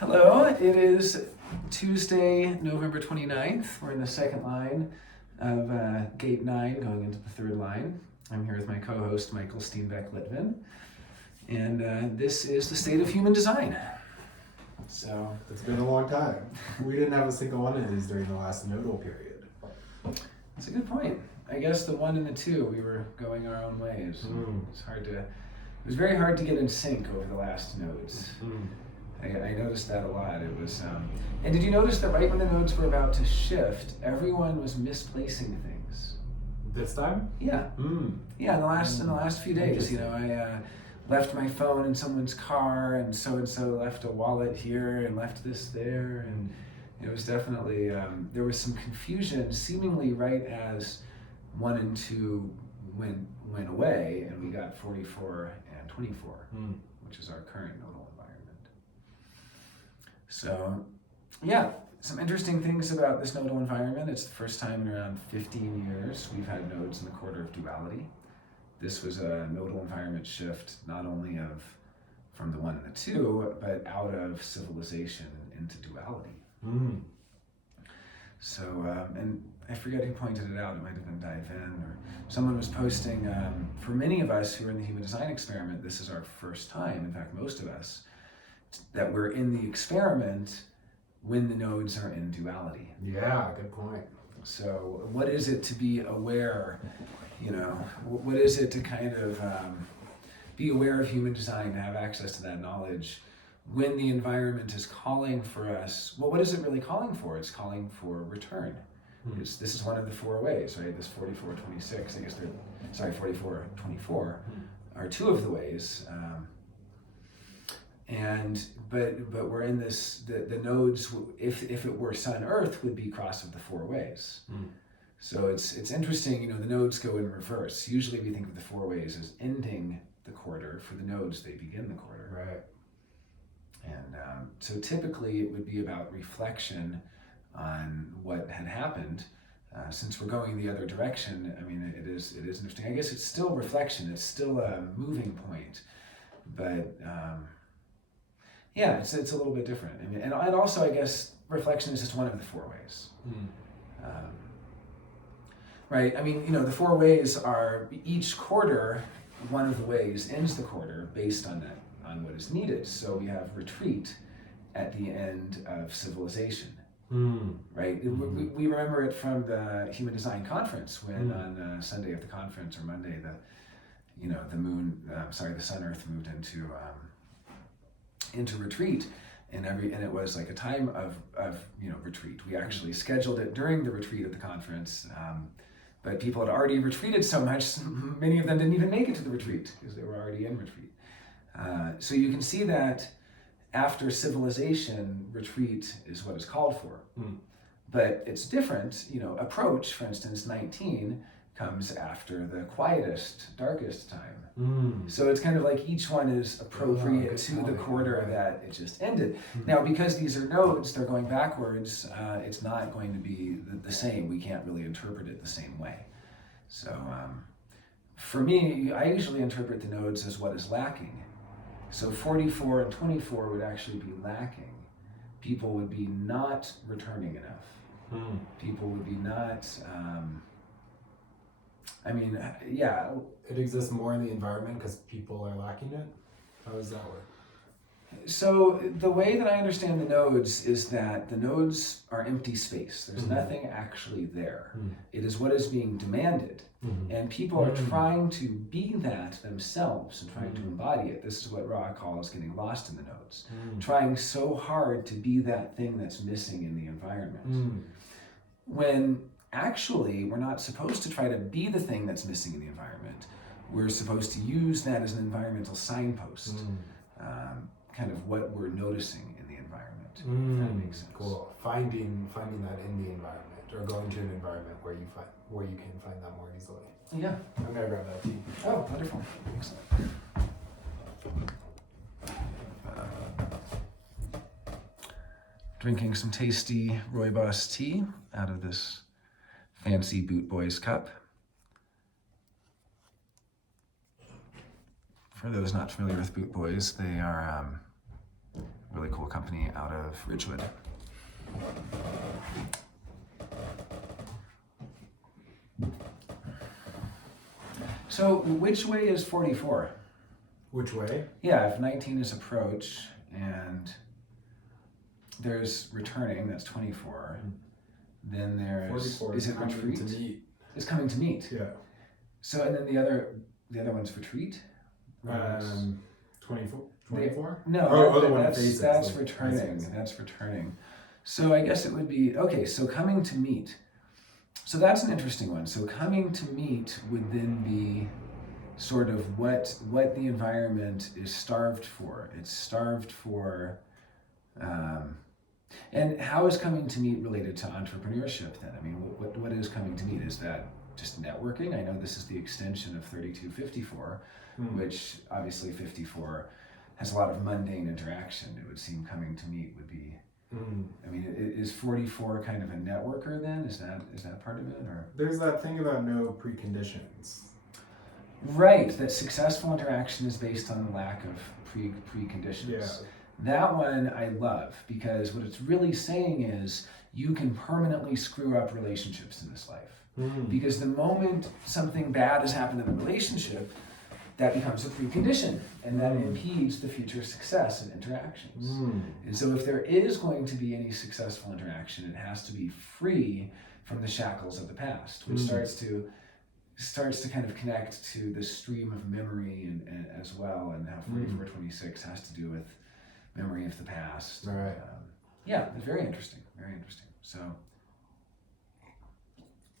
Hello, it is Tuesday, November 29th. We're in the second line of Gate 9, going into the third line. I'm here with my co-host, Michael Steenbeck-Litvin, and this is the state of human design. So it's been a long time. We didn't have a single one of these during the last nodal period. That's a good point. I guess the 1 and the 2, we were going our own ways. It was very hard to get in sync over the last nodes. I noticed that a lot. It was, and did you notice that right when the nodes were about to shift, everyone was misplacing things? This time? Yeah. Yeah. In the last few days, I left my phone in someone's car, and so left a wallet here and left this there, and it was definitely there was some confusion, seemingly right as 1 and 2 went away, and we got 44 and 24, which is our current nodal environment. So, yeah, some interesting things about this nodal environment. It's the first time in around 15 years we've had nodes in the quarter of duality. This was a nodal environment shift, not only from the 1 and the 2, but out of civilization into duality. So, and I forget who pointed it out. It might have been Divan, or someone was posting, for many of us who are in the human design experiment, this is our first time, in fact, most of us, that we're in the experiment when the nodes are in duality. Yeah, good point. So what is it to be aware, what is it to kind of be aware of human design, to have access to that knowledge when the environment is calling for us? Well, what is it really calling for? It's calling for return. This is one of the 4 ways, right? This 44-26, I guess 44-24 are 2 of the ways. But we're in this, the nodes, if it were Sun Earth, would be cross of the 4 ways. So it's interesting, the nodes go in reverse. Usually we think of the 4 ways as ending the quarter. For the nodes, they begin the quarter. Right. And so typically it would be about reflection on what had happened. Since we're going the other direction, I mean, it is interesting. I guess it's still reflection. It's still a moving point, but yeah, it's a little bit different. I mean, and also, I guess reflection is just one of the 4 ways. Right? I mean, the 4 ways are each quarter. One of the ways ends the quarter based on that, on what is needed. So we have retreat at the end of civilization. Right? We remember it from the Human Design Conference when on Sunday of the conference, or Monday, the Sun Earth moved into retreat, and it was like a time of retreat. We actually scheduled it during the retreat at the conference, but people had already retreated so much, many of them didn't even make it to the retreat because they were already in retreat. So you can see that after civilization, retreat is what is called for. But it's different. Approach, for instance, 19 comes after the quietest, darkest time. So it's kind of like each one is appropriate to the quarter that it just ended. Now, because these are nodes, they're going backwards, it's not going to be the same. We can't really interpret it the same way. So for me, I usually interpret the nodes as what is lacking. So 44 and 24 would actually be lacking. People would be not returning enough. People would be not... It exists more in the environment because people are lacking it? How does that work? So the way that I understand the nodes is that the nodes are empty space. There's nothing actually there. It is what is being demanded. And people are trying to be that themselves and trying to embody it. This is what Ra calls getting lost in the nodes. Trying so hard to be that thing that's missing in the environment. When actually, we're not supposed to try to be the thing that's missing in the environment. We're supposed to use that as an environmental signpost, kind of what we're noticing in the environment. If that makes sense. Cool. Finding that in the environment, or going to an environment where you can find that more easily. Yeah. I'm gonna grab that tea. Oh, wonderful. Excellent. Drinking some tasty rooibos tea out of this fancy Boot Boys cup. For those not familiar with Boot Boys, they are really cool cool company out of Ridgewood. So which way is 44? Which way? Yeah, if 19 is approach and there's returning, that's 24. Then there's 44 is it coming retreat? to meet. It's coming to meet. Yeah. So and then the other one's retreat. 24. 24? No, the one that's like, returning. That's returning. So I guess it would be okay. So coming to meet. So that's an interesting one. So coming to meet would then be sort of what the environment is starved for. It's starved for. And how is coming to meet related to entrepreneurship then? I mean, what is coming to meet? Is that just networking? I know this is the extension of 3254, which obviously 54 has a lot of mundane interaction. It would seem coming to meet would be. I mean, is 44 kind of a networker then? Is that part of it, or? There's that thing about no preconditions. Right, that successful interaction is based on the lack of preconditions. Yeah. That one I love, because what it's really saying is you can permanently screw up relationships in this life. Because the moment something bad has happened in the relationship, that becomes a precondition, and that impedes the future success in interactions. And so if there is going to be any successful interaction, it has to be free from the shackles of the past, which starts to kind of connect to the stream of memory and as well, and how 4426 has to do with memory of the past. Right. Yeah, it's very interesting. Very interesting.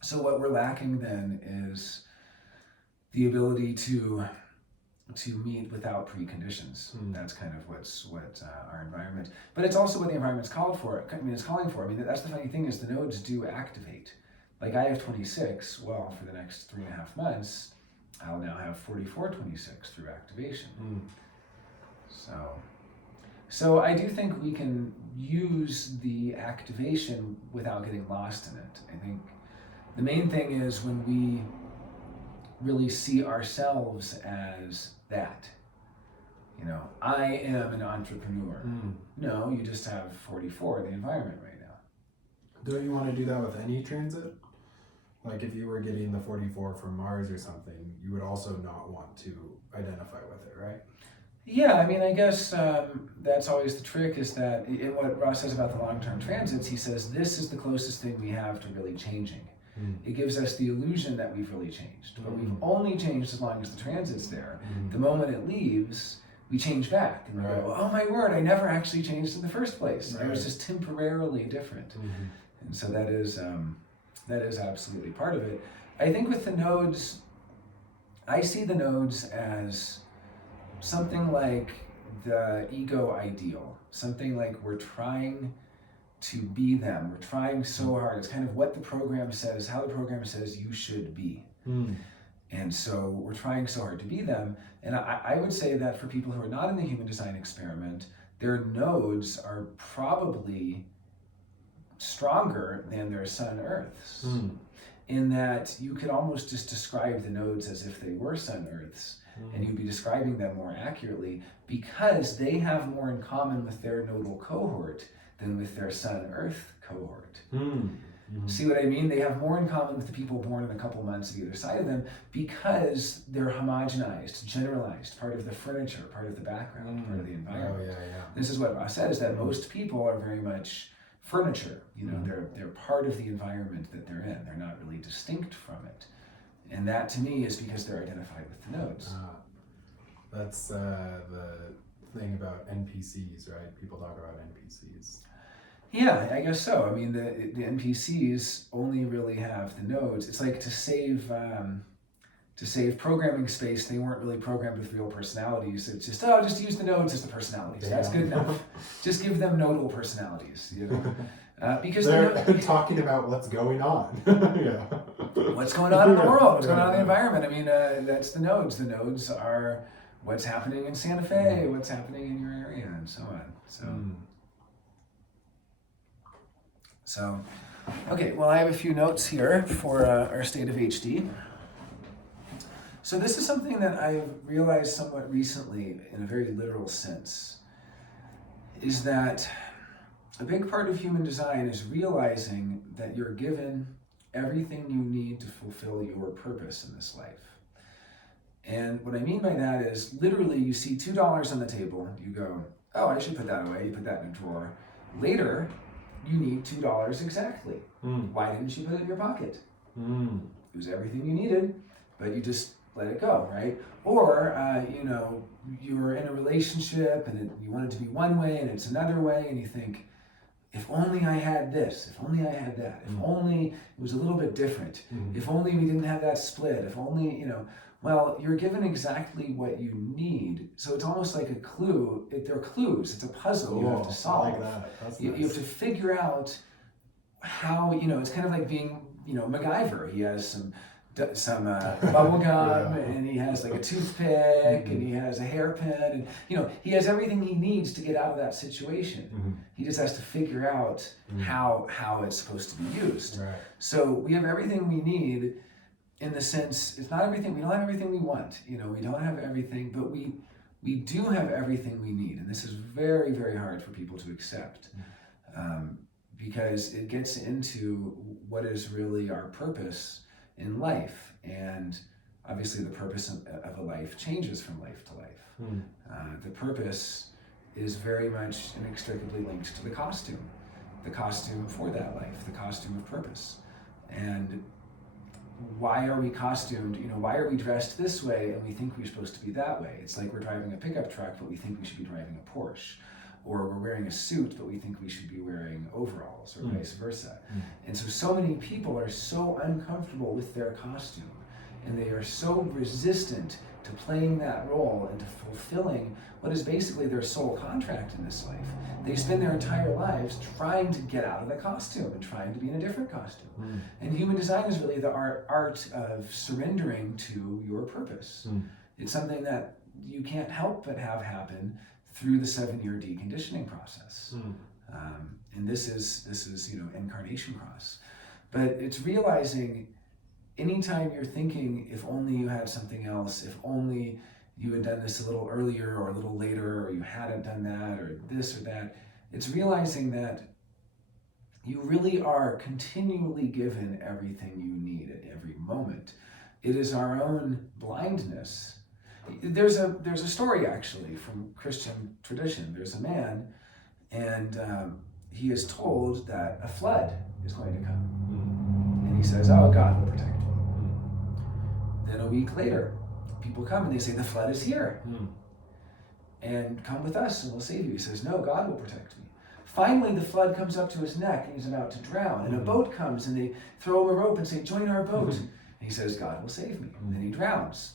So what we're lacking then is the ability to meet without preconditions. That's kind of what our environment, but it's also what the environment's called for. I mean, it's calling for. I mean, that's the funny thing is the nodes do activate. Like I have 26. Well, for the next 3.5 months, I'll now have 4426 through activation. So I do think we can use the activation without getting lost in it. I think the main thing is when we really see ourselves as that. You know, I am an entrepreneur. No, you just have 44, the environment right now. Don't you want to do that with any transit? Like if you were getting the 44 from Mars or something, you would also not want to identify with it, right? Yeah, I mean, I guess that's always the trick, is that in what Ross says about the long-term transits, he says this is the closest thing we have to really changing. It gives us the illusion that we've really changed, but we've only changed as long as the transit's there. The moment it leaves, we change back and we go, oh my word, I never actually changed in the first place. I was just temporarily different. And so that is absolutely part of it. I think with the nodes, I see the nodes as something like the ego ideal, something like we're trying to be them. We're trying so hard. It's kind of what the program says, how the program says you should be. And so we're trying so hard to be them. And I would say that for people who are not in the human design experiment, their nodes are probably stronger than their sun Earths. In that you could almost just describe the nodes as if they were sun Earths, and you'd be describing them more accurately because they have more in common with their nodal cohort than with their sun Earth cohort. See what I mean? They have more in common with the people born in a couple months of either side of them because they're homogenized, generalized, part of the furniture, part of the background, part of the environment. This is what Ross said, is that most people are very much furniture. You know, they're part of the environment that they're in. They're not really distinct from it. And that to me is because they're identified with the nodes. That's the thing about NPCs, right? People talk about NPCs. Yeah, I guess so. I mean, the NPCs only really have the nodes. It's like to save programming space, they weren't really programmed with real personalities. It's just, just use the nodes as the personalities. That's good enough. Just give them nodal personalities, you know. Because they're talking about what's going on. What's going on in the world? What's going on in the environment? I mean, that's the nodes. The nodes are what's happening in Santa Fe, what's happening in your area, and so on. So, okay, well, I have a few notes here for our state of HD. So this is something that I've realized somewhat recently in a very literal sense. is that a big part of human design is realizing that you're given everything you need to fulfill your purpose in this life. And what I mean by that is literally you see $2 on the table, you go, oh, I should put that away, you put that in a drawer. Later, you need $2 exactly. Why didn't you put it in your pocket? It was everything you needed, but you just let it go, right? Or, you were in a relationship and you want it to be one way and it's another way, and you think, if only I had this, if only I had that, if only it was a little bit different, if only we didn't have that split, if only, well, you're given exactly what you need. So it's almost like a clue. They're clues. It's a puzzle you have to solve. I like that. That's you, nice. you have to figure out how, it's kind of like being, MacGyver. He has some bubble gum, and he has like a toothpick, and he has a hairpin, and he has everything he needs to get out of that situation. He just has to figure out how it's supposed to be used. Right. So we have everything we need, in the sense, it's not everything. We don't have everything we want. We don't have everything, but we do have everything we need, and this is very, very hard for people to accept. Because it gets into what is really our purpose in life, and obviously the purpose of a life changes from life to life. The purpose is very much inextricably linked to the costume for that life, the costume of purpose. And why are we costumed? Why are we dressed this way and we think we're supposed to be that way? It's like we're driving a pickup truck, but we think we should be driving a Porsche. Or we're wearing a suit, but we think we should be wearing overalls, or vice versa. And so many people are so uncomfortable with their costume, and they are so resistant to playing that role and to fulfilling what is basically their soul contract in this life. They spend their entire lives trying to get out of the costume and trying to be in a different costume. And human design is really the art of surrendering to your purpose. It's something that you can't help but have happen through the 7-year deconditioning process. And this is incarnation cross. But it's realizing anytime you're thinking, if only you had something else, if only you had done this a little earlier or a little later, or you hadn't done that or this or that, it's realizing that you really are continually given everything you need at every moment. It is our own blindness. There's a story actually from Christian tradition. There's a man, and he is told that a flood is going to come, and he says, "Oh, God will protect me." Then a week later, people come and they say, "The flood is here, and come with us, and we'll save you." He says, "No, God will protect me." Finally, the flood comes up to his neck, and he's about to drown. And a boat comes, and they throw him a rope and say, "Join our boat." And he says, "God will save me." And then he drowns.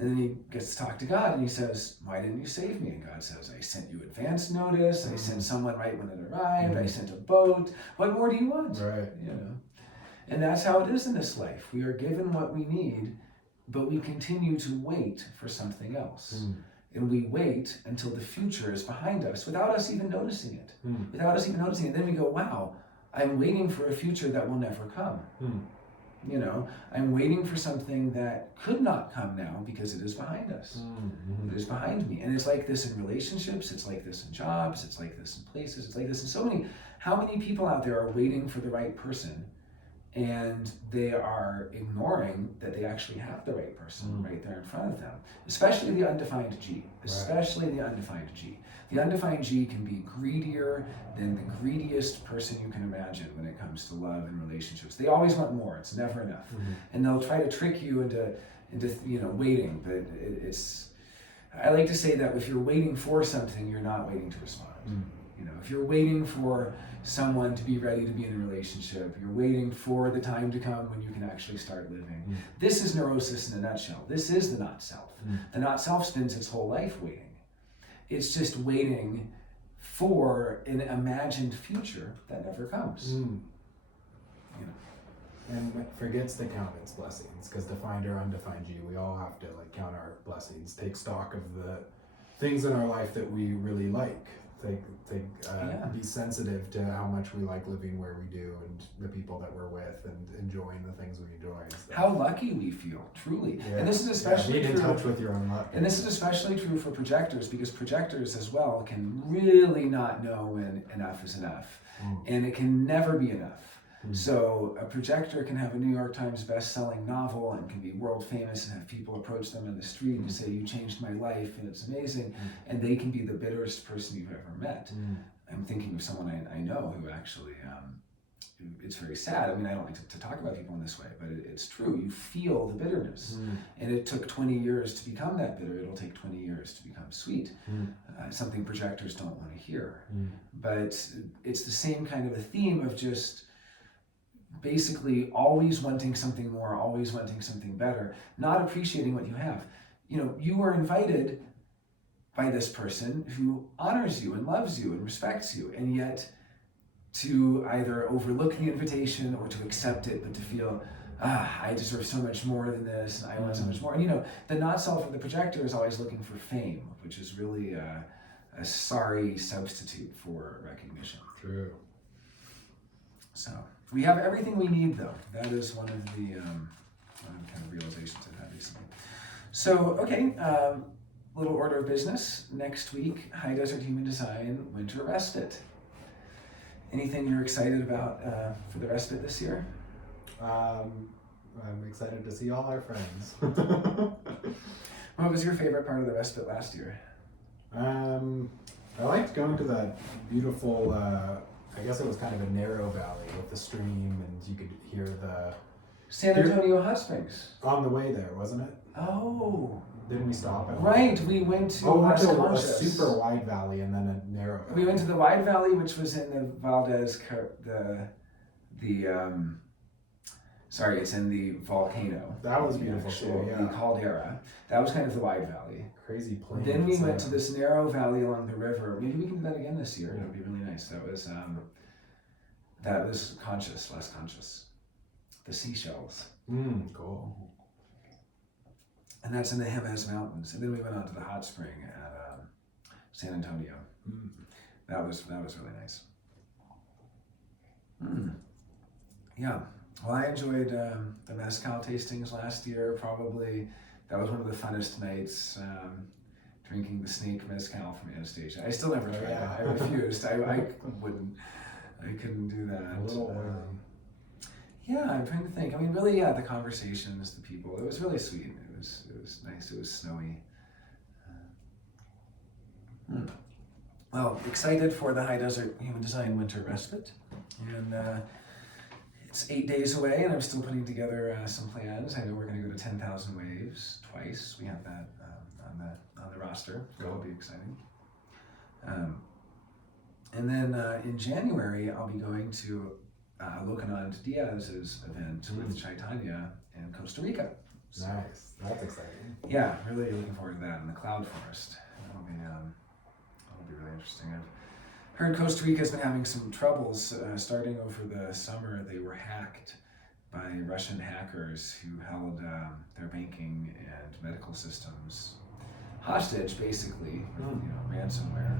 And then he gets to talk to God, and he says, "Why didn't you save me?" And God says, "I sent you advance notice. I sent someone right when it arrived. I sent a boat. What more do you want?" Right. And that's how it is in this life. We are given what we need, but we continue to wait for something else. And we wait until the future is behind us without us even noticing it. Then we go, wow, I'm waiting for a future that will never come. I'm waiting for something that could not come now because it is behind us. It is behind me. And it's like this in relationships, it's like this in jobs, it's like this in places, it's like this in so many. How many people out there are waiting for the right person, and they are ignoring that they actually have the right person right there in front of them? Especially the undefined G. Especially the undefined G. The undefined G can be greedier than the greediest person you can imagine when it comes to love and relationships. They always want more. It's never enough. And they'll try to trick you into waiting. But it's, I like to say that if you're waiting for something, you're not waiting to respond. If you're waiting for someone to be ready to be in a relationship, you're waiting for the time to come when you can actually start living. This is neurosis in a nutshell. This is the not self. The not self spends its whole life waiting. It's just waiting for an imagined future that never comes. And forgets to count its blessings, because to find our undefined G, we all have to count our blessings, take stock of the things in our life that we really like, be sensitive to how much we like living where we do and the people that we're with and enjoying the things we enjoy. And stuff. How lucky we feel, truly. Yeah. And this is especially being true. in touch with your own luck. And this is especially true for projectors, because projectors as well can really not know when enough is enough. And it can never be enough. So a projector can have a New York Times best-selling novel and can be world famous and have people approach them in the street and say, "You changed my life," and it's amazing. And they can be the bitterest person you've ever met. I'm thinking of someone I know who actually, it's very sad. I mean, I don't like to talk about people in this way, but it's true. You feel the bitterness. And it took 20 years to become that bitter. It'll take 20 years to become sweet. Something projectors don't want to hear. But it's the same kind of a theme of just basically always wanting something more, always wanting something better, not appreciating what you have. You were invited by this person who honors you and loves you and respects you, and yet to either overlook the invitation or to accept it, but to feel, I deserve so much more than this, and I want so much more. And the not self of the projector is always looking for fame, which is really a sorry substitute for recognition. True. So we have everything we need, though. That is one of the kind of realizations I've had recently. So, okay, little order of business. Next week, High Desert Human Design Winter Respite. Anything you're excited about for the respite this year? I'm excited to see all our friends. What was your favorite part of the respite last year? I liked going to that beautiful, I guess it was kind of a narrow valley with the stream, and you could hear the... San Antonio Hot Springs. On the way there, wasn't it? Oh. Didn't we stop at Right, we went to a super wide valley and then a narrow valley. We went to the wide valley, which was in the Valdez, it's in the volcano. That was beautiful too, yeah. The caldera. That was kind of the wide valley. Crazy plains. Then we went to this narrow valley along the river. Maybe we can do that again this year. It would be really nice. That was conscious, less conscious. The seashells. Cool. And that's in the Jemez Mountains. And then we went on to the hot spring at San Antonio. That was really nice. Yeah. Well, I enjoyed the mezcal tastings last year. Probably that was one of the funnest nights. Drinking the snake mezcal from Anastasia. I still never tried it. I refused. I couldn't do that. A little oily. Yeah, I'm trying to think. I mean, really, the conversations, the people. It was really sweet. It was nice. It was snowy. Well, excited for the High Desert Human Design Winter Respite, and it's 8 days away, and I'm still putting together some plans. I know we're going to go to 10,000 Waves twice. We have that on the roster. That'll be exciting. And then in January, I'll be going to Locanand Diaz's event with Chaitanya in Costa Rica. So, nice. That's exciting. Yeah, really looking forward to that in the cloud forest. That'll be really interesting. I've heard Costa Rica has been having some troubles starting over the summer. They were hacked by Russian hackers who held their banking and medical systems hostage, basically, with ransomware,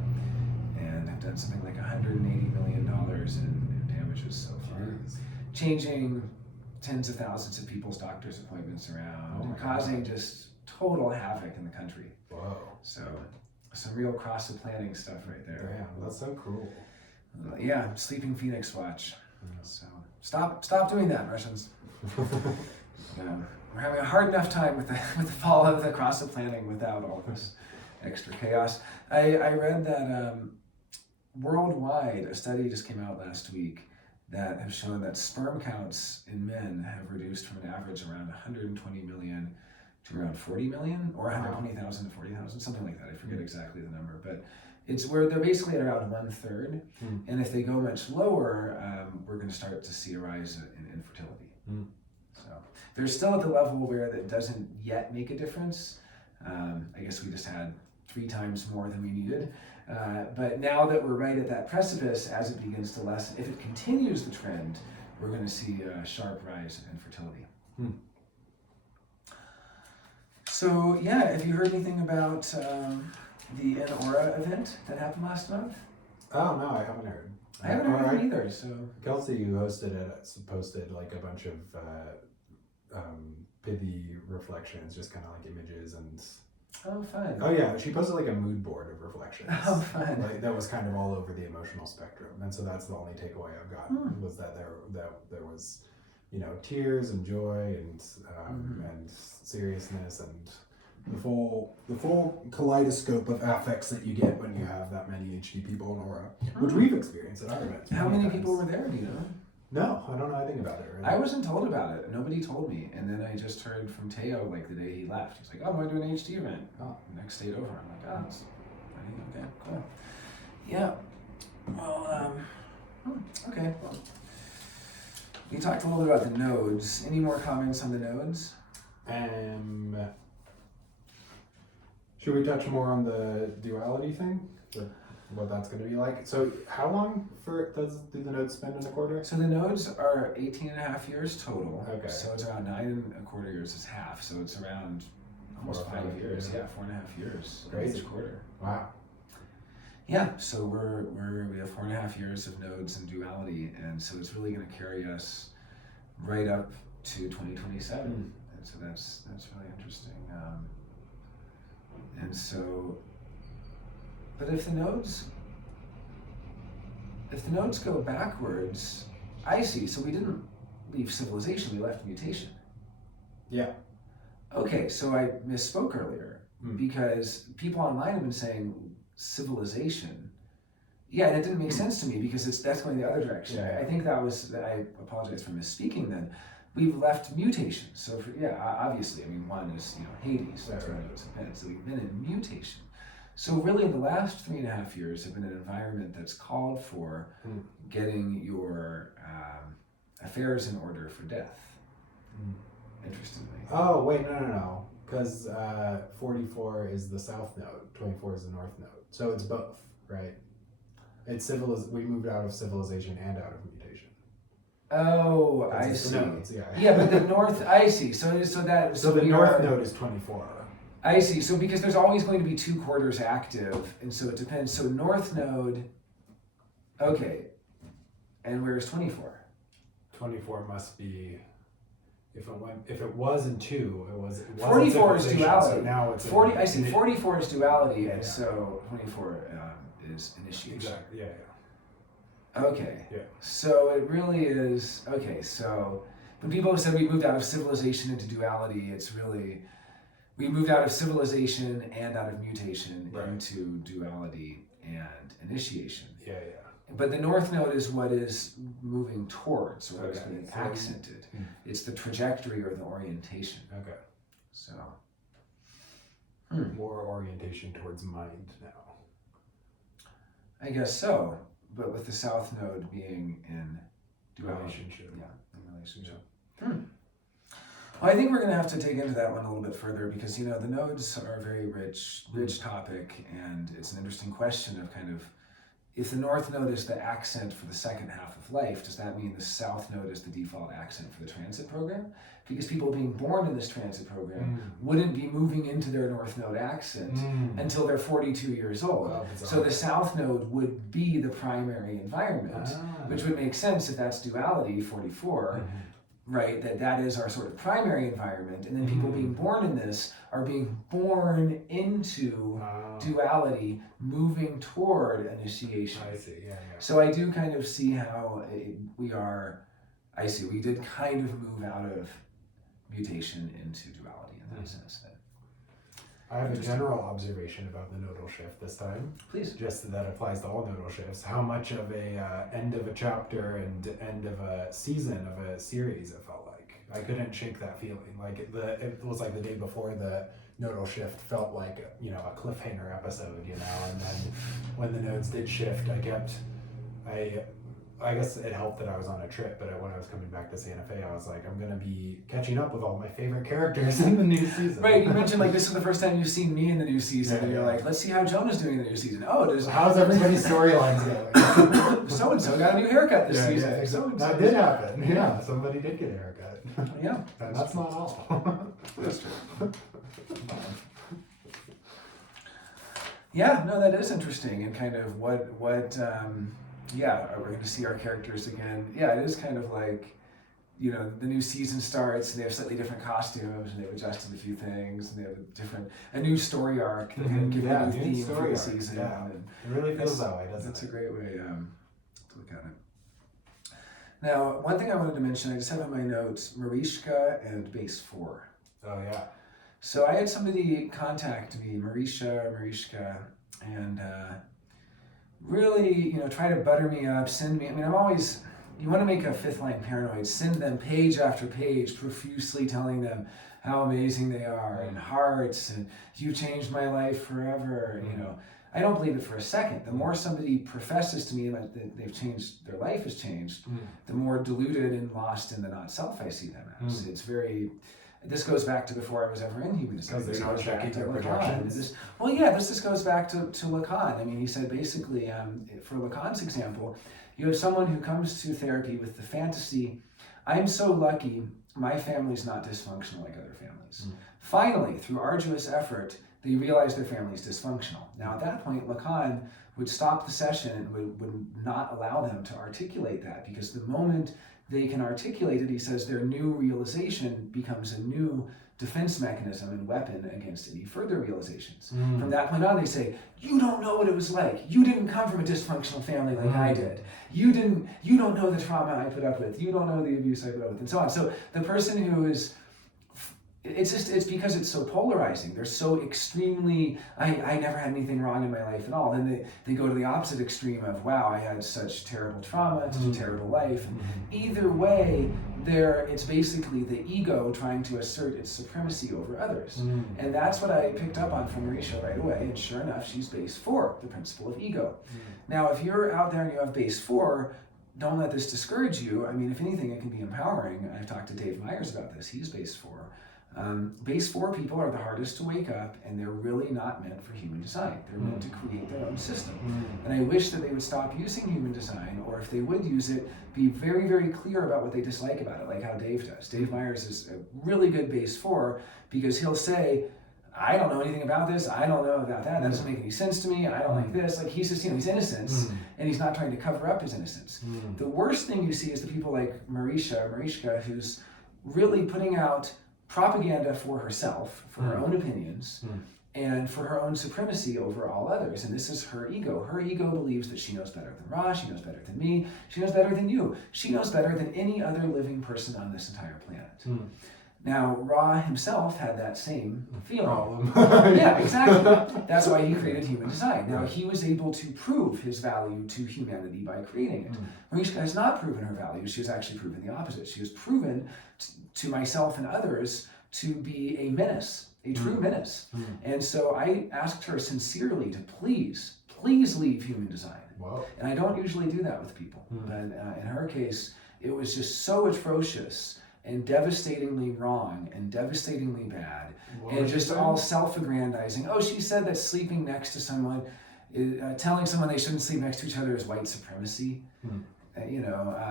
and have done something like $180 million in damages so far, changing tens of thousands of people's doctor's appointments around, and causing just total havoc in the country. Whoa. So some real cross of planning stuff right there. Damn, that's so cruel. Yeah, Sleeping Phoenix watch. So stop doing that, Russians. We're having a hard enough time with the fall of the cross of planning without all this extra chaos. I read that worldwide, a study just came out last week that have shown that sperm counts in men have reduced from an average around 120 million to around 40 million, or 120,000 to 40,000, something like that. I forget exactly the number, but it's where they're basically at around 1/3. And if they go much lower, we're going to start to see a rise in infertility. So they're still at the level where that doesn't yet make a difference. I guess we just had 3 times more than we needed. But now that we're right at that precipice, as it begins to lessen, if it continues the trend, we're going to see a sharp rise in infertility. So yeah, have you heard anything about the In Aura event that happened last month? Oh no, I haven't heard. I haven't heard it either. So Kelsey, who hosted it, posted like a bunch of pithy reflections, just kind of like images and. oh, fun. Oh yeah, she posted like a mood board of reflections. Oh, fun. Like that was kind of all over the emotional spectrum, and so that's the only takeaway I've gotten was that there was, you know, tears and joy and and seriousness and the full kaleidoscope of affects that you get when you have that many HD people in Aura, which we've experienced at our events. How many people were there? Do you know? No, I don't know anything about it. Really. I wasn't told about it. Nobody told me. And then I just heard from Teo like the day he left. He's like, "Oh, I'm going to do an HD event." Oh, next state over. I'm like, "Oh, that's okay, cool." Yeah. Well, okay. Well, we talked a little bit about the nodes. Any more comments on the nodes? Should we touch more on the duality thing? What that's going to be like? So how long do the nodes spend in a quarter? So the nodes are 18 and a half years total. Okay. So it's around 9.25 years is half. So it's around almost 5 years. Yeah, 4.5 years. Crazy. Each quarter. Wow. Yeah, so we have 4.5 years of nodes and duality, and so it's really going to carry us right up to 2027, and so that's really interesting. And so, but if the nodes go backwards, I see. So we didn't leave civilization; we left mutation. Yeah. Okay, so I misspoke earlier because people online have been saying civilization. Yeah, and it didn't make sense to me because that's going the other direction. Yeah. I think I apologize for misspeaking then. We've left mutation. So obviously, I mean, one is, you know, Hades, that's where nodes have been. So we've been in mutation. So really the last 3.5 years have been an environment that's called for getting your affairs in order for death. Interestingly. Oh, wait, no. Because 44 is the south node, 24 is the north node. So it's both, right? It's we moved out of civilization and out of mutation. Oh, I see. Nodes, yeah. Yeah, but the north, I see. So the north node is 24. I see. So because there's always going to be 2 quarters active, and so it depends. So north node, okay. And where's 24? 24 must be. If it was in 2, it was 44 is duality. So now it's 40. I see. 44 is duality, and so 24 is initiation. Exactly. Yeah. Okay. Yeah. So it really is okay. So when people have said we moved out of civilization into duality, it's really we moved out of civilization and out of mutation into duality and initiation. Yeah. But the north node is what is moving towards, or what is being accented. It's the trajectory or the orientation. Okay. So. More orientation towards mind now. I guess so, but with the south node being in duality. Relationship. Yeah, in relationship. Well, I think we're going to have to dig into that one a little bit further because, you know, the nodes are a very rich topic, and it's an interesting question of kind of, if the north node is the accent for the second half of life, does that mean the south node is the default accent for the transit program? Because people being born in this transit program wouldn't be moving into their north node accent until they're 42 years old. Wow, so the south node would be the primary environment, which would make sense if that's duality, 44, right? That is our sort of primary environment. And then people being born in this are being born into duality, moving toward initiation. I see, yeah. So I do kind of see how we did kind of move out of mutation into duality in that sense. I have a general observation about the nodal shift this time. Please. Just that applies to all nodal shifts. How much of a end of a chapter and end of a season of a series it felt like. I couldn't shake that feeling. Like it was like the day before the nodal shift felt like, you know, a cliffhanger episode, you know. And then when the nodes did shift, I guess it helped that I was on a trip, but when I was coming back to Santa Fe, I was like, I'm going to be catching up with all my favorite characters in the new season. Right, you mentioned like this is the first time you've seen me in the new season, and you're like, let's see how Jonah's doing in the new season. How's everybody's storylines going? So-and-so got a new haircut this season. Yeah, exactly. That did happen. Yeah, somebody did get a haircut. Yeah. And that's not all. That's true. Yeah, no, that is interesting, and kind of yeah, we're going to see our characters again. Yeah, it is kind of like, the new season starts and they have slightly different costumes and they've adjusted a few things and they have a new story arc. They've given a new theme for the season. Yeah, and it really feels that way, doesn't that's it? a great way to look at it. Now, one thing I wanted to mention, I just have in my notes, Marishka and Base 4. Oh, yeah. So I had somebody contact me, Marishka, and really, try to butter me up, send me, I'm always, you want to make a fifth line paranoid, send them page after page, profusely telling them how amazing they are, and hearts, and you changed my life forever, I don't believe it for a second. The more somebody professes to me that they've changed, their life has changed, the more diluted and lost in the not self I see them as. This goes back to before I was ever in human design. Because they're not checking their projections. This goes back to Lacan. He said basically, for Lacan's example, you have someone who comes to therapy with the fantasy, I'm so lucky, my family's not dysfunctional like other families. Finally, through arduous effort, they realize their family's dysfunctional. Now at that point, Lacan would stop the session and would not allow them to articulate that, because the moment they can articulate it, he says, their new realization becomes a new defense mechanism and weapon against any further realizations. From that point on, they say, you don't know what it was like. You didn't come from a dysfunctional family like I did. You don't know the trauma I put up with. You don't know the abuse I put up with, and so on. So the person who is, it's because it's so polarizing. They're so extremely, I never had anything wrong in my life at all. Then they go to the opposite extreme of, wow, I had such terrible trauma, such a terrible life. And either way, it's basically the ego trying to assert its supremacy over others. And that's what I picked up on from Marisha right away. And sure enough, she's base 4, the principle of ego. Now, if you're out there and you have base 4, don't let this discourage you. If anything, it can be empowering. I've talked to Dave Myers about this. He's base 4. Base 4 people are the hardest to wake up, and they're really not meant for human design. They're meant to create their own system. And I wish that they would stop using human design, or if they would use it, be very, very clear about what they dislike about it, like how Dave does. Dave Myers is a really good base 4, because he'll say, I don't know anything about this, I don't know about that doesn't make any sense to me, I don't like this. Like, he's just, he's innocent, and he's not trying to cover up his innocence. The worst thing you see is the people like Marishka, who's really putting out propaganda for herself, for her own opinions, and for her own supremacy over all others. And this is her ego. Her ego believes that she knows better than Ra, she knows better than me, she knows better than you. She knows better than any other living person on this entire planet. Now, Ra himself had that same feeling. Yeah, exactly. That's why he created human design. Now, he was able to prove his value to humanity by creating it. Marishka has not proven her value. She has actually proven the opposite. She has proven to myself and others to be a menace, a true menace. And so I asked her sincerely to please leave human design. Wow. And I don't usually do that with people. But in her case, it was just so atrocious and devastatingly wrong and devastatingly bad, and just all self-aggrandizing. Oh, she said that sleeping next to someone, telling someone they shouldn't sleep next to each other is white supremacy.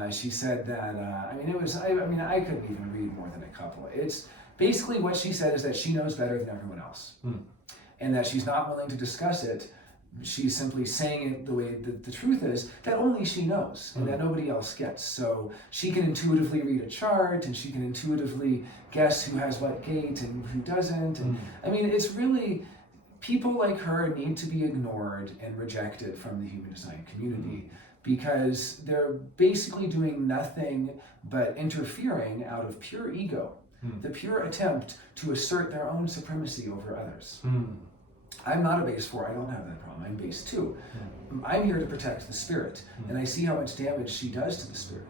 She said that, I couldn't even read more than a couple. It's basically what she said is that she knows better than everyone else, and that she's not willing to discuss it. She's simply saying it the way the truth is, that only she knows, and that nobody else gets. So she can intuitively read a chart, and she can intuitively guess who has what gate and who doesn't. And it's really, people like her need to be ignored and rejected from the human design community, because they're basically doing nothing but interfering out of pure ego, the pure attempt to assert their own supremacy over others. I'm not a base 4, I don't have that problem, I'm base 2. I'm here to protect the spirit, and I see how much damage she does to the spirit.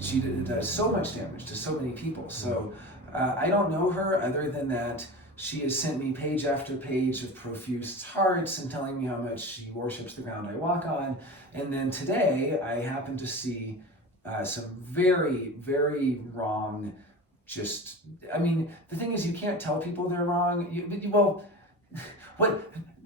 She does so much damage to so many people. So I don't know her other than that she has sent me page after page of profuse hearts and telling me how much she worships the ground I walk on. And then today I happen to see some very, very wrong, the thing is, you can't tell people they're wrong.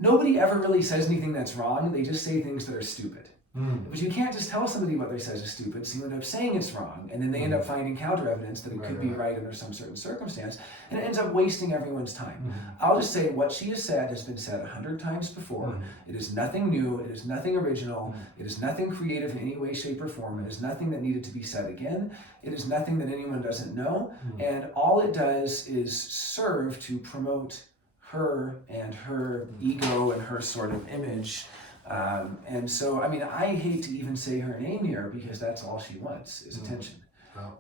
Nobody ever really says anything that's wrong, they just say things that are stupid. But you can't just tell somebody what they say is stupid, so you end up saying it's wrong, and then they end up finding counter evidence that it could be right under some certain circumstance, and it ends up wasting everyone's time. I'll just say what she has said has been said 100 times before. It is nothing new, it is nothing original, it is nothing creative in any way, shape, or form, it is nothing that needed to be said again, it is nothing that anyone doesn't know, and all it does is serve to promote her and her ego and her sort of image. And so, I mean, I hate to even say her name here because that's all she wants is attention.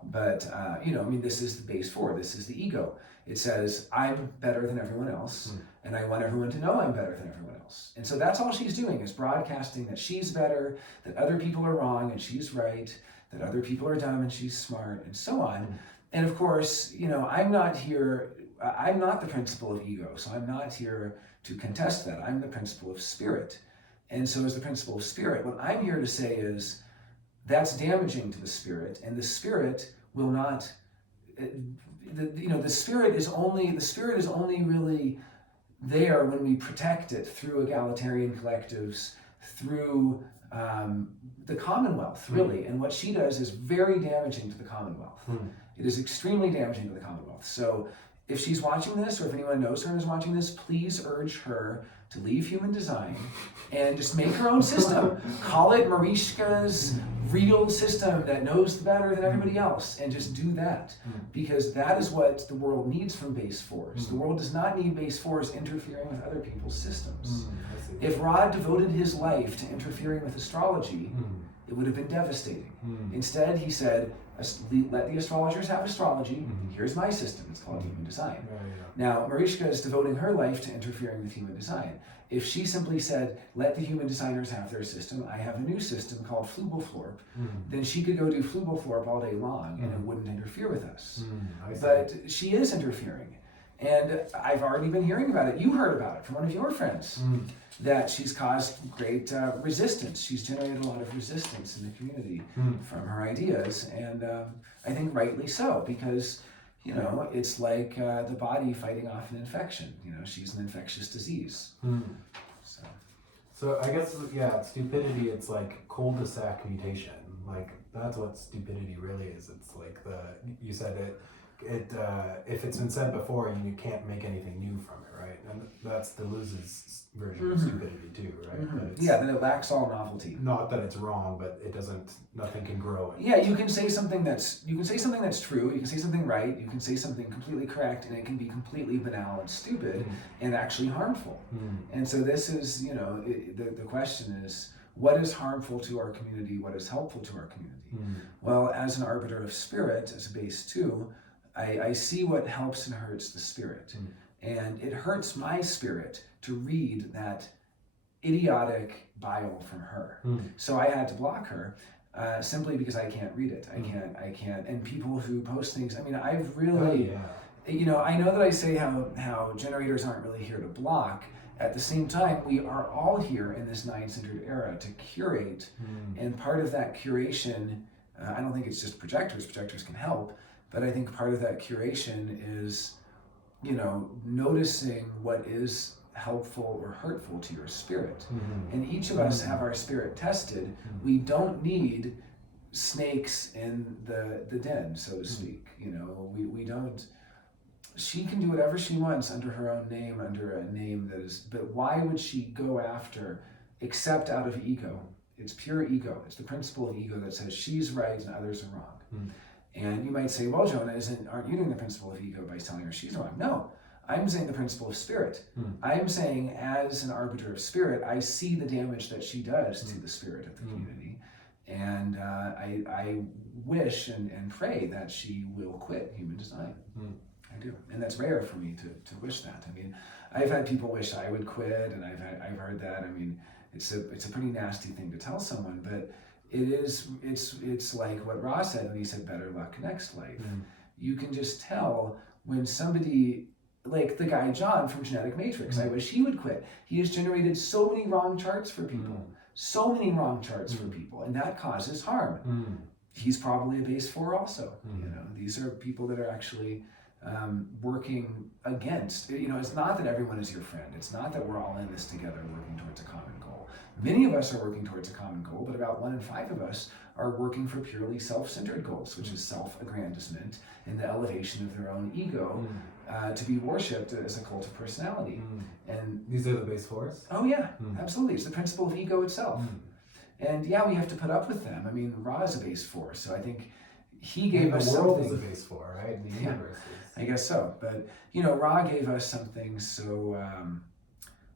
But, you know, I mean, this is the base for, this is the ego. It says, I'm better than everyone else, and I want everyone to know I'm better than everyone else. And so that's all she's doing is broadcasting that she's better, that other people are wrong and she's right, that other people are dumb and she's smart, and so on. And of course, you know, I'm not the principle of ego, so I'm not here to contest that. I'm the principle of spirit. And so as the principle of spirit, what I'm here to say is that's damaging to the spirit, and the spirit will not, the spirit is only really there when we protect it through egalitarian collectives, through the Commonwealth, really. And what she does is very damaging to the Commonwealth. It is extremely damaging to the Commonwealth. So if she's watching this, or if anyone knows her and is watching this, please urge her to leave human design and just make her own system. Call it Mariska's real system that knows better than everybody else, and just do that. Because that is what the world needs from base fours. The world does not need base fours interfering with other people's systems. If Rod devoted his life to interfering with astrology, it would have been devastating. Instead, he said, let the astrologers have astrology. Here's my system. It's called human design. Now, Mariska is devoting her life to interfering with human design. If she simply said, let the human designers have their system, I have a new system called Flubelflorp, then she could go do Flubelflorp all day long and it wouldn't interfere with us. But she is interfering. And I've already been hearing about it. You heard about it from one of your friends, that she's caused great resistance. She's generated a lot of resistance in the community from her ideas. And I think rightly so, because, you know, it's like the body fighting off an infection. You know, she's an infectious disease. So I guess, yeah, stupidity, it's like cul-de-sac mutation. Like, that's what stupidity really is. It's like you said it, if it's been said before, you can't make anything new from it, right? And that's Deleuze's version of stupidity too, right? Yeah, that it lacks all novelty. Not that it's wrong, but nothing can grow. Yeah, you can say something that's true, you can say something right, you can say something completely correct, and it can be completely banal and stupid and actually harmful. And so this is, you know, the question is, what is harmful to our community? What is helpful to our community? Well, as an arbiter of spirit, as a base 2, I see what helps and hurts the spirit. And it hurts my spirit to read that idiotic bile from her. So I had to block her simply because I can't read it. I can't. And people who post things, I mean, I've really, you know, I know that I say how generators aren't really here to block. At the same time, we are all here in this nine-centered era to curate. And part of that curation, I don't think it's just projectors. Projectors can help. But I think part of that curation is, you know, noticing what is helpful or hurtful to your spirit. And each of us have our spirit tested. We don't need snakes in the den, so to speak. You know, we don't. She can do whatever she wants under her own name, under a name that is, but why would she go after, except out of ego? It's pure ego. It's the principle of ego that says she's right and others are wrong. And you might say, well, Jonah, aren't you doing the principle of ego by telling her she's wrong? No, I'm saying the principle of spirit. I'm saying, as an arbiter of spirit, I see the damage that she does to the spirit of the community. And I wish and pray that she will quit human design. I do. And that's rare for me to wish that. I mean, I've had people wish I would quit, and I've heard that. I mean, it's a pretty nasty thing to tell someone, but it's like what Ross said when he said better luck next life. You can just tell when somebody, like the guy John from Genetic Matrix, I wish he would quit. He has generated so many wrong charts for people, and that causes harm. He's probably a base 4 also. You know, these are people that are actually working against, you know, it's not that everyone is your friend. It's not that we're all in this together working towards a common goal. Many of us are working towards a common goal, but about 1 in 5 of us are working for purely self-centered goals, which is self-aggrandizement and the elevation of their own ego to be worshipped as a cult of personality. And these are the base fours? Oh yeah, absolutely. It's the principle of ego itself. And yeah, we have to put up with them. I mean, Ra is a base 4, so I think he gave us something. The world is a base 4, right? The universe is. I guess so. But, Ra gave us something so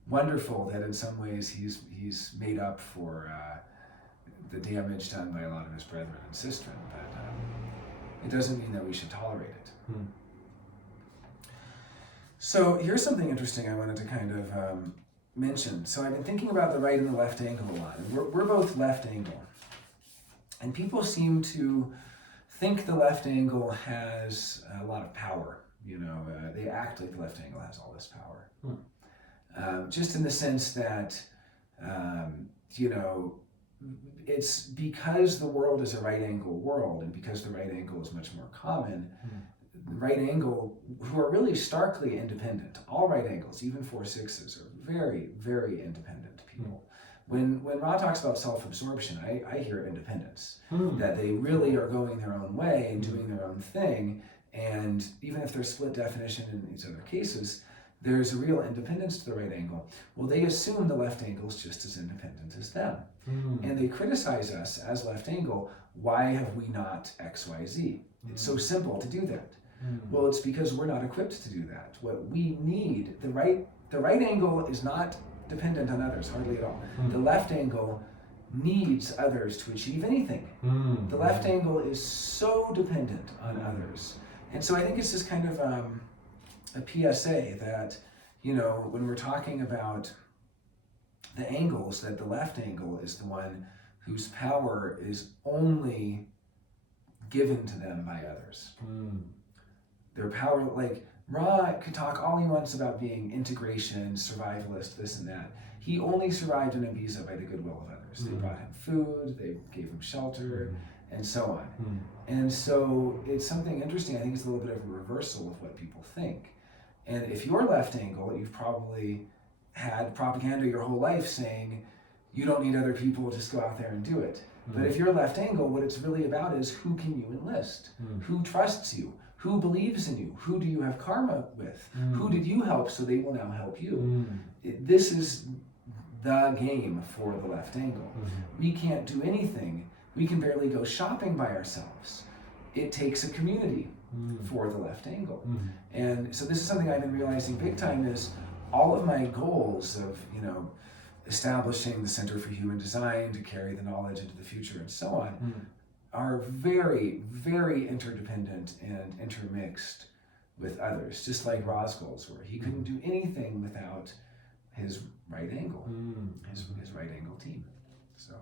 wonderful that in some ways he's made up for the damage done by a lot of his brethren and sistren. But it doesn't mean that we should tolerate it. So here's something interesting I wanted to kind of mention. So I've been thinking about the right and the left angle a lot. And we're both left angle. And people seem to think the left angle has a lot of power. They act like the left angle has all this power. Just in the sense that, it's because the world is a right angle world, and because the right angle is much more common, the right angle, who are really starkly independent, all right angles, even 4/6s, are very, very independent people. When Ra talks about self-absorption, I hear independence, that they really are going their own way and doing their own thing, and even if there's split definition in these other cases, there's a real independence to the right angle. Well, they assume the left angle is just as independent as them. And they criticize us as left angle, why have we not X, Y, Z? It's so simple to do that. Well, it's because we're not equipped to do that. What we need, the right angle is not dependent on others, hardly at all. The left angle needs others to achieve anything. The left angle is so dependent on others. And so I think it's just kind of a PSA that, when we're talking about the angles, that the left angle is the one whose power is only given to them by others. Their power, like Ra could talk all he wants about being integration, survivalist, this and that. He only survived in Ibiza by the goodwill of others. They brought him food, they gave him shelter, and so on. And so it's something interesting. I think it's a little bit of a reversal of what people think. And if you're left angle, you've probably had propaganda your whole life saying, you don't need other people, just go out there and do it. But if you're left angle, what it's really about is who can you enlist? Who trusts you? Who believes in you? Who do you have karma with? Who did you help so they will now help you? This is the game for the left angle. We can't do anything. We can barely go shopping by ourselves. It takes a community for the left angle. And so this is something I've been realizing big time is all of my goals of, establishing the Center for Human Design to carry the knowledge into the future and so on, are very, very interdependent and intermixed with others, just like Ra's goals were. He couldn't do anything without his right angle, his right angle team. So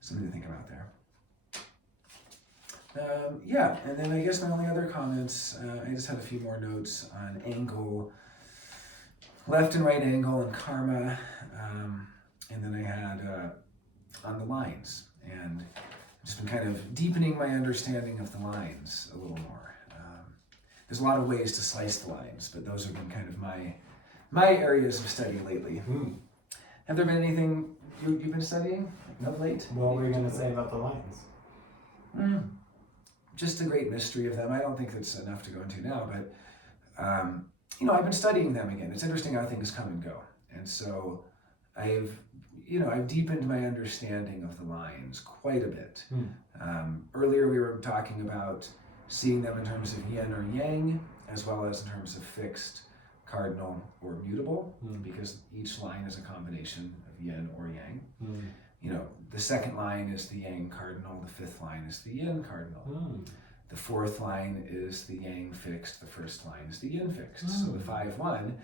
something to think about there. And then I guess my only other comments, I just had a few more notes on angle, left and right angle and karma, and then I had on the lines, and just been kind of deepening my understanding of the lines a little more. There's a lot of ways to slice the lines, but those have been kind of my areas of study lately. Have there been anything you've been studying of late? What were you going to say about the lines? Just a great mystery of them. I don't think that's enough to go into now, but I've been studying them again. It's interesting how things come and go. And so I've deepened my understanding of the lines quite a bit. Earlier we were talking about seeing them in terms of yin or yang, as well as in terms of fixed, cardinal, or mutable, because each line is a combination of yin or yang. The second line is the yang cardinal, the fifth line is the yin cardinal. The fourth line is the yang fixed, the first line is the yin fixed. So the 5-1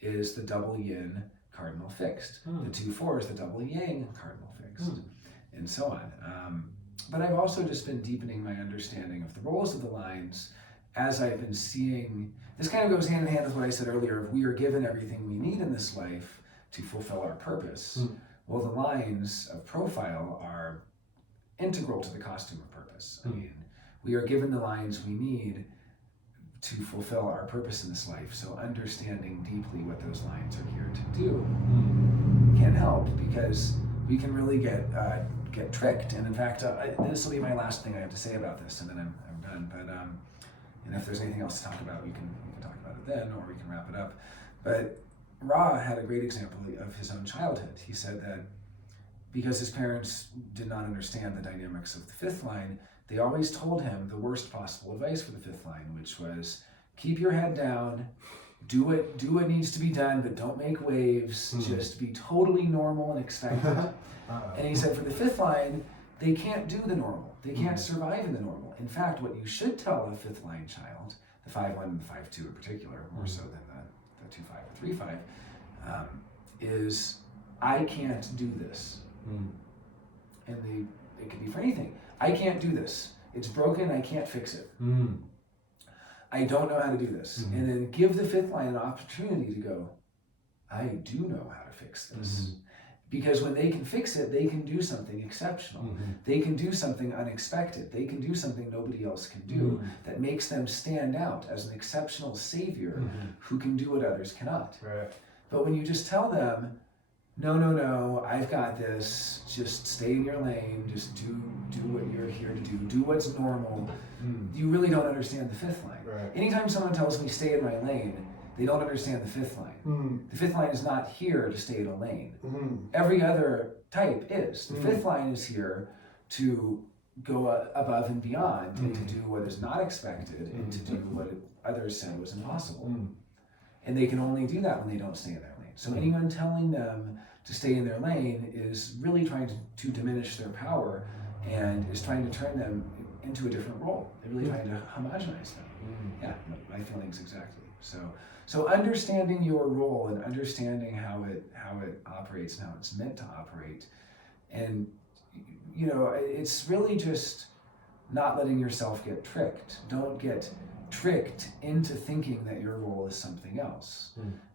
is the double yin cardinal fixed. The 2-4 is the double yang cardinal fixed, and so on. But I've also just been deepening my understanding of the roles of the lines as I've been seeing. This kind of goes hand in hand with what I said earlier of we are given everything we need in this life to fulfill our purpose. Well, the lines of profile are integral to the costume of purpose. I mean, we are given the lines we need to fulfill our purpose in this life. So understanding deeply what those lines are here to do can help, because we can really get tricked. And in fact, this will be my last thing I have to say about this, and then I'm done. But and if there's anything else to talk about, we can talk about it then, or we can wrap it up. But Ra had a great example of his own childhood. He said that because his parents did not understand the dynamics of the fifth line, they always told him the worst possible advice for the fifth line, which was keep your head down, do what needs to be done, but don't make waves. Just be totally normal and expected. And he said for the fifth line, they can't do the normal. They can't survive in the normal. In fact, what you should tell a fifth line child, the 5-1 and the 5-2 in particular, more so than the 2-5 or 3-5, is I can't do this. And it could be for anything. I can't do this. It's broken. I can't fix it. I don't know how to do this. And then give the fifth line an opportunity to go, I do know how to fix this. Because when they can fix it, they can do something exceptional. They can do something unexpected. They can do something nobody else can do that makes them stand out as an exceptional savior who can do what others cannot. Right. But when you just tell them, no, I've got this, just stay in your lane, just do what you're here to do what's normal, you really don't understand the fifth line. Right. Anytime someone tells me stay in my lane, they don't understand the fifth line. The fifth line is not here to stay in a lane. Every other type is. The fifth line is here to go above and beyond and to do what is not expected and to do what others said was impossible. And they can only do that when they don't stay in their lane. So anyone telling them to stay in their lane is really trying to diminish their power and is trying to turn them into a different role. They're really trying to homogenize them. Yeah, my feelings exactly. So understanding your role and understanding how it operates and how it's meant to operate, and it's really just not letting yourself get tricked. Don't get tricked into thinking that your role is something else.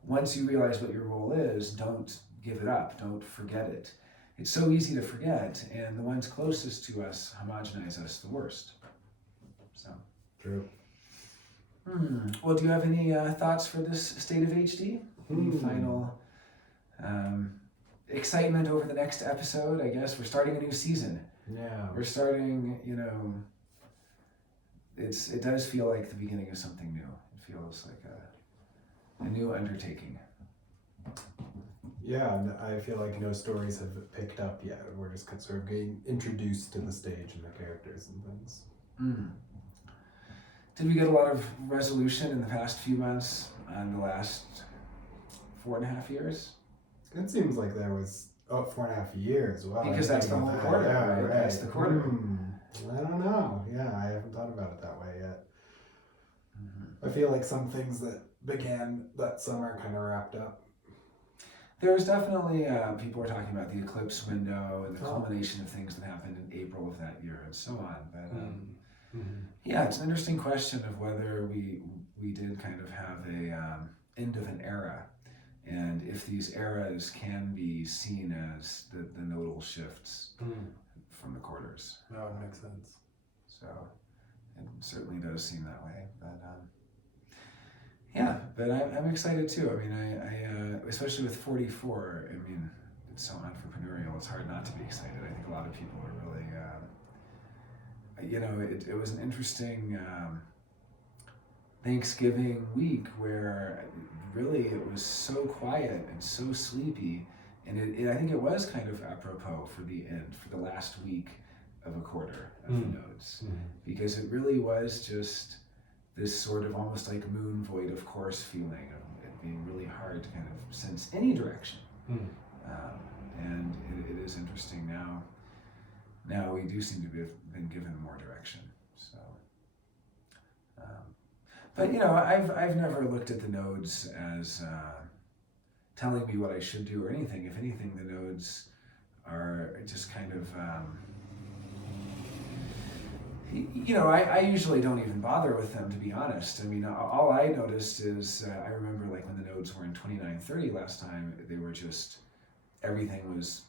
Once you realize what your role is, don't give it up. Don't forget it. It's so easy to forget, and the ones closest to us homogenize us the worst. So. True. Well, do you have any thoughts for this state of HD? Any final excitement over the next episode? I guess we're starting a new season. Yeah. We're starting, it does feel like the beginning of something new. It feels like a new undertaking. Yeah, and I feel like no stories have picked up yet. We're just sort of getting introduced to the stage and the characters and things. Did we get a lot of resolution in the past few months and the last 4.5 years? It seems like there was 4.5 years. Wow. Because that's the whole quarter, yeah, right? That's the quarter. I don't know. Yeah, I haven't thought about it that way yet. I feel like some things that began that summer kind of wrapped up. There's definitely, people were talking about the eclipse window and the culmination of things that happened in April of that year and so on. But yeah, it's an interesting question of whether we did kind of have a end of an era, and if these eras can be seen as the nodal shifts from the quarters. That would make sense. So it certainly does seem that way. But yeah, but I'm excited too. I mean, I especially with 44. I mean, it's so entrepreneurial. It's hard not to be excited. I think a lot of people are really. It was an interesting Thanksgiving week where really it was so quiet and so sleepy, and I think it was kind of apropos for the end, for the last week of a quarter of the nodes, because it really was just this sort of almost like moon void of course feeling of it being really hard to kind of sense any direction. And it is interesting now. Now we do seem to have been given more direction. So, but I've never looked at the nodes as telling me what I should do or anything. If anything, the nodes are just kind of, I usually don't even bother with them, to be honest. I mean, all I noticed is, I remember like when the nodes were in 2930 last time, they were just, everything was,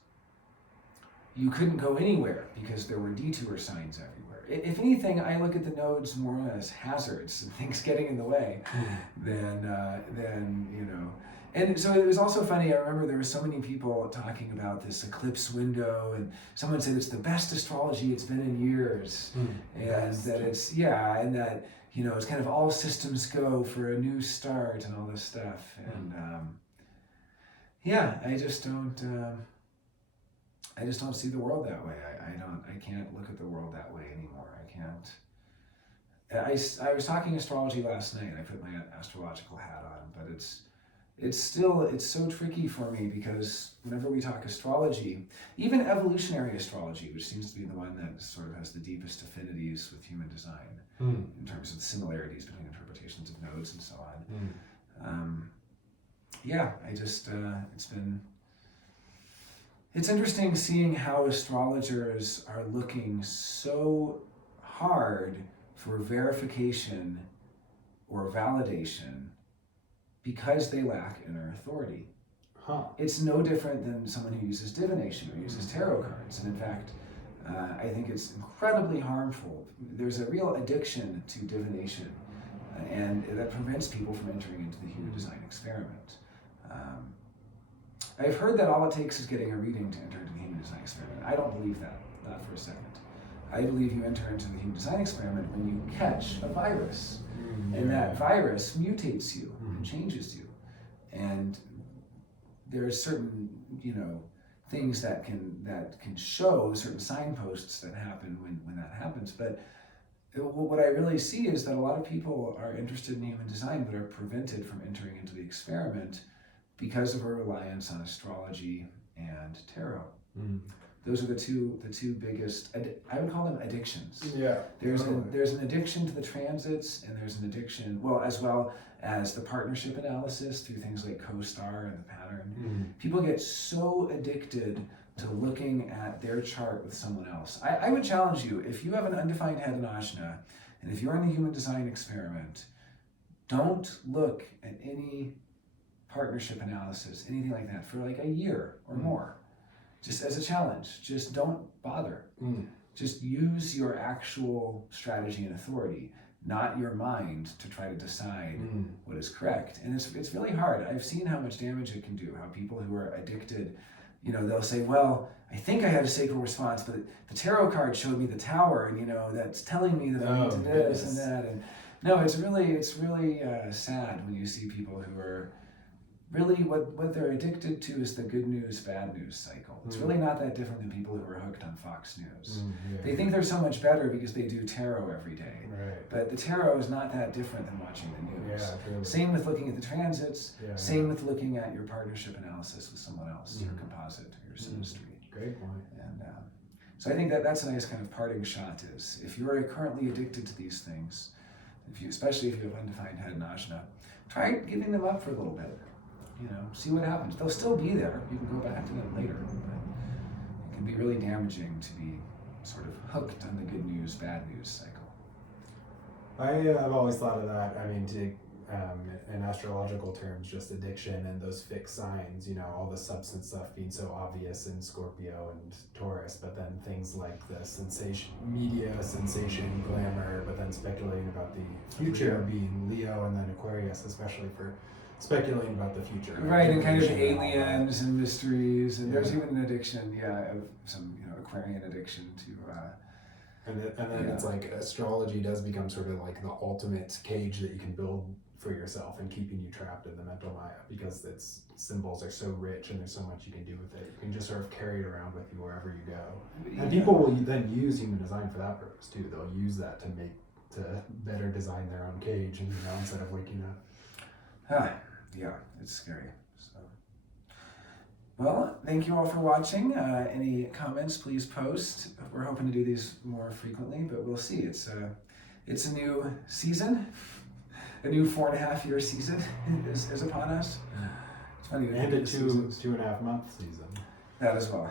you couldn't go anywhere because there were detour signs everywhere. If anything, I look at the nodes more as hazards and things getting in the way than And so it was also funny. I remember there were so many people talking about this eclipse window, and someone said it's the best astrology it's been in years, and that it's and that it's kind of all systems go for a new start and all this stuff. And I just don't see the world that way. I can't look at the world that way anymore. I can't. I was talking astrology last night. I put my astrological hat on, but it's so tricky for me, because whenever we talk astrology, even evolutionary astrology, which seems to be the one that sort of has the deepest affinities with human design in terms of the similarities between interpretations of nodes and so on. It's interesting seeing how astrologers are looking so hard for verification or validation because they lack inner authority. It's no different than someone who uses divination or uses tarot cards. And in fact, I think it's incredibly harmful. There's a real addiction to divination, and that prevents people from entering into the human design experiment. I've heard that all it takes is getting a reading to enter into the human design experiment. I don't believe that, not for a second. I believe you enter into the human design experiment when you catch a virus, and that virus mutates you and changes you. And there are certain, things that can show certain signposts that happen when that happens. But what I really see is that a lot of people are interested in human design but are prevented from entering into the experiment because of a reliance on astrology and tarot. Those are the two biggest, I would call them addictions. Yeah. There's an addiction to the transits, and there's an addiction, as well as the partnership analysis through things like CoStar and the pattern. People get so addicted to looking at their chart with someone else. I would challenge you, if you have an undefined head in Ajna, and if you're in the human design experiment, don't look at any partnership analysis, anything like that, for like a year or more. Just as a challenge, just don't bother. Just use your actual strategy and authority, not your mind, to try to decide what is correct. And it's really hard. I've seen how much damage it can do, how people who are addicted, they'll say, well, I think I had a sacral response, but the tarot card showed me the tower, and that's telling me that I need to this and that. And no, it's really sad when you see people who are really, what they're addicted to is the good news, bad news cycle. It's really not that different than people who are hooked on Fox News. They think they're so much better because they do tarot every day. Right. But the tarot is not that different than watching the news. Truly. Same with looking at the transits. Same with looking at your partnership analysis with someone else, your composite, your synastry. Great point. And so I think that's a nice kind of parting shot, is if you're currently addicted to these things, especially if you have undefined head and ajna, try giving them up for a little bit. See what happens. They'll still be there. You can go back to them later, but it can be really damaging to be sort of hooked on the good news, bad news cycle. I've always thought of that. I mean, in astrological terms, just addiction and those fixed signs, all the substance stuff being so obvious in Scorpio and Taurus, but then things like the media sensation, glamour, but then speculating about the future being Leo, and then Aquarius, especially for speculating about the future. Right, and kind of aliens and mysteries, and there's even an addiction, of some, Aquarian addiction to... And then it's like astrology does become sort of like the ultimate cage that you can build for yourself and keeping you trapped in the mental Maya, because its symbols are so rich and there's so much you can do with it. You can just sort of carry it around with you wherever you go. And people will then use human design for that purpose too. They'll use that to better design their own cage, and instead of waking up. Yeah, it's scary. So, well, thank you all for watching. Any comments, please post. We're hoping to do these more frequently, but we'll see. It's a new season. A new 4.5-year season is upon us. It's funny. And a 2.5 month season. That as well.